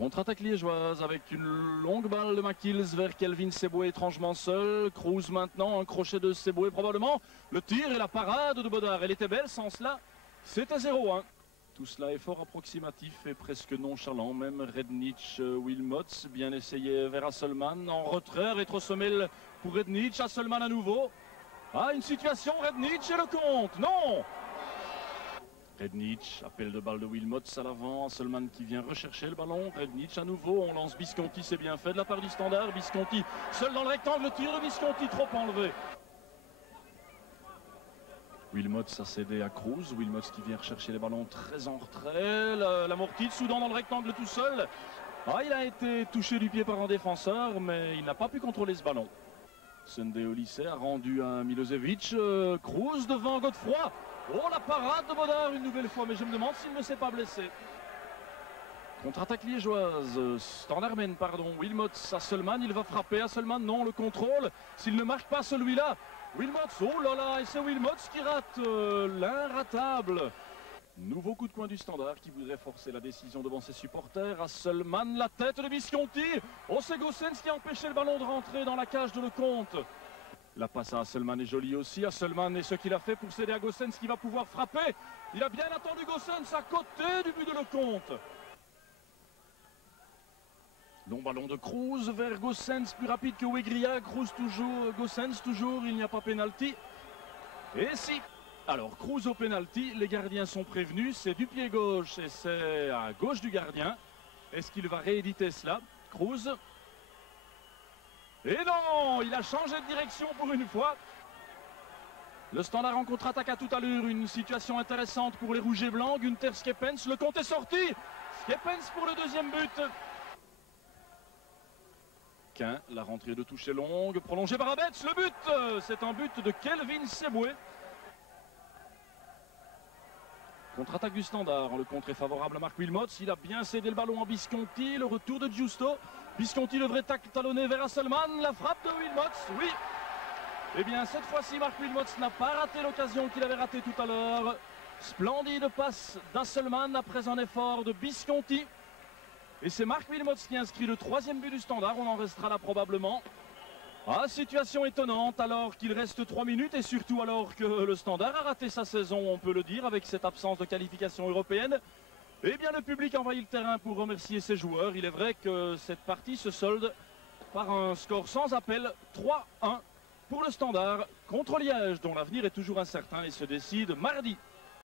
Contre-attaque liégeoise avec une longue balle de McKills vers Kelvin Seboué étrangement seul. Cruz maintenant, un crochet de Seboué probablement. Le tir et la parade de Bodard. Elle était belle, sans cela, c'était 0-1. Tout cela est fort approximatif et presque nonchalant. Même Rednitz, Wilmots, bien essayé vers Hasselmann. En retrait, rétro-semelle pour Rednitz. Hasselmann à nouveau. Ah, une situation, Rednitz et le compte. Non! Rednitz, appel de balle de Wilmots à l'avant, Hasselmann qui vient rechercher le ballon, Rednitz à nouveau, on lance Visconti, c'est bien fait de la part du Standard, Visconti seul dans le rectangle, le tir de Visconti trop enlevé. Wilmots a cédé à Cruz, Wilmots qui vient rechercher les ballons très en retrait, l'amorti Soudan dans le rectangle tout seul. Ah, il a été touché du pied par un défenseur, mais il n'a pas pu contrôler ce ballon. Sunday Olyssée a rendu à Milosevic, Cruz devant Godefroy. Oh, la parade de Bodard une nouvelle fois, mais je me demande s'il ne s'est pas blessé. Contre-attaque liégeoise, Standardmen, pardon, Wilmots, Hasselmann, il va frapper, Hasselmann, non, le contrôle, s'il ne marque pas celui-là, Wilmots, oh là là, et c'est Wilmots qui rate l'inratable. Nouveau coup de poing du Standard qui voudrait forcer la décision devant ses supporters, Hasselmann, la tête de Visconti, oh c'est Gossens qui a empêché le ballon de rentrer dans la cage de Lecomte. La passe à Hasselmann est jolie aussi. Hasselmann est ce qu'il a fait pour céder à Gossens qui va pouvoir frapper. Il a bien attendu Gossens à côté du but de Lecomte. Long ballon de Cruz vers Gossens, plus rapide que Wegria. Cruz toujours, Gossens toujours, il n'y a pas pénalty. Et si. Alors Cruz au pénalty, les gardiens sont prévenus. C'est du pied gauche et c'est à gauche du gardien. Est-ce qu'il va rééditer cela? Cruz. Et non, il a changé de direction pour une fois. Le Standard en contre-attaque à toute allure. Une situation intéressante pour les rouges et blancs. Günther Skepens, le compte est sorti. Skepens pour le deuxième but. La rentrée de toucher longue, prolongée par Abetz. Le but, c'est un but de Kelvin Seboué. Contre-attaque du Standard, le contre est favorable à Marc Wilmots. Il a bien cédé le ballon à Visconti. Le retour de Giusto. Visconti devrait talonner vers Hasselmann. La frappe de Wilmots, oui. Eh bien, cette fois-ci, Marc Wilmots n'a pas raté l'occasion qu'il avait ratée tout à l'heure. Splendide passe d'Hasselmann après un effort de Visconti. Et c'est Marc Wilmots qui inscrit le troisième but du Standard. On en restera là probablement. Ah, situation étonnante alors qu'il reste 3 minutes et surtout alors que le Standard a raté sa saison, on peut le dire, avec cette absence de qualification européenne. Eh bien, le public a envahi le terrain pour remercier ses joueurs. Il est vrai que cette partie se solde par un score sans appel, 3-1 pour le Standard contre Liège, dont l'avenir est toujours incertain et se décide mardi.